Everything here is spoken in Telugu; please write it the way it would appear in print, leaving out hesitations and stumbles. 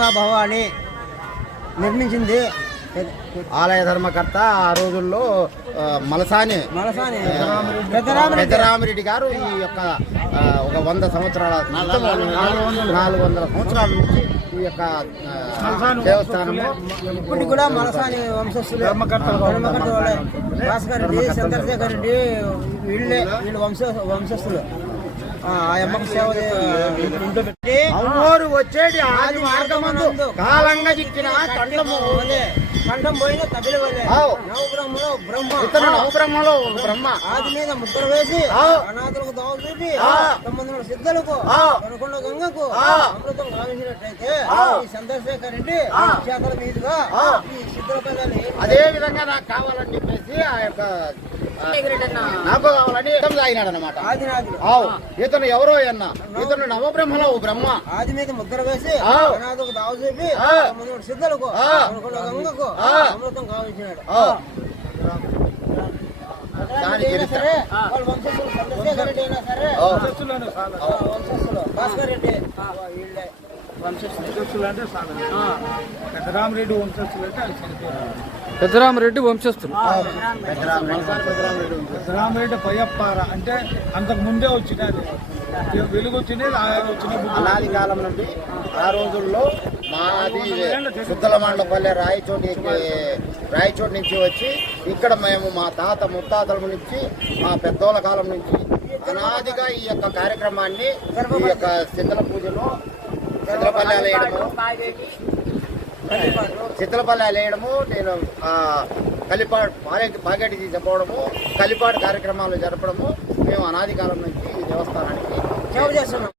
గంగా భవాని నిర్మించింది. ఆలయ ధర్మకర్త ఆ రోజుల్లో మలసాని పెద్దరామిరెడ్డి గారు ఈ యొక్క ఒక 100 సంవత్సరాల 400 సంవత్సరాల నుంచి ఈ యొక్క దేవస్థానము ఇప్పటికి కూడా మలసాని వంశస్థులు ధర్మకర్త భాస్కర్ రెడ్డి, చంద్రశేఖర్ రెడ్డి వీళ్ళు వంశస్థులు. ఆ అమ్మకు సేవ ఇంట్లో పెట్టి అమ్మోరు వచ్చేటి ఆది మార్గమందు కాలంగా చిక్కిన కంఠం పోయిన తమిళ వల్లే నవబ్రహ్మలో బ్రహ్మ ఇతను నవబ్రహ్మలో బ్రహ్మ ఆది మీద ముద్ర వేసి అనాథులకు దోవ చూపి 9 సిద్ధులకు కొనకొండ గంగకు అమృతం కావించినట్లయితే ఈ చంద్రశేఖర్ రెడ్డి చేతల మీదుగా ఈ సిద్ధుల పిల్లలు అదే విధంగా నాకు కావాలని చెప్పేసి ఆ యొక్క నాకు కావాలని తాగినాడు అనమాట. ఇతను ఎవరో అన్న ఇతను నవబ్రహ్మలో బ్రహ్మ ఆది మీద ముద్ర వేసి అనాథకు దావ చూపి సిద్ధులకు కొనకొండ గంగకు అమృతం కావించినాడు. సరే వాళ్ళ వంశస్థులు చంద్రశేఖర్ రెడ్డి అయినా సరే వంశస్థులు భాస్కర్ రెడ్డి వీళ్ళే వంశస్థులు అంటే పెద్దరామరెడ్డి వంశస్థులు అంటే అది చనిపోయారు. పెద్దరామరెడ్డి వంశస్థులు. పెద్దరామరెడ్డి పయ్యప్పార అంటే అంతకు ముందే వచ్చినది వెలుగు వచ్చినది ఆయన వచ్చిన అనాది కాలం నుండి ఆ రోజుల్లో మాది సుద్దల మండపల్లె రాయచోటి నుంచి వచ్చి ఇక్కడ మేము మా తాత ముత్తాతల నుంచి మా పెద్దోళ్ళ కాలం నుంచి అనాదిగా ఈ యొక్క కార్యక్రమాన్ని ఈ యొక్క సిద్ధల పూజలో చిత్తలపల్లి వేయడము నేను కలిపాడు పాగేటి చెప్పడము కలిపాడు కార్యక్రమాలు జరపడము మేము అనాది కాలం నుంచి ఈ దేవస్థానానికి సేవ చేస్తున్నాం.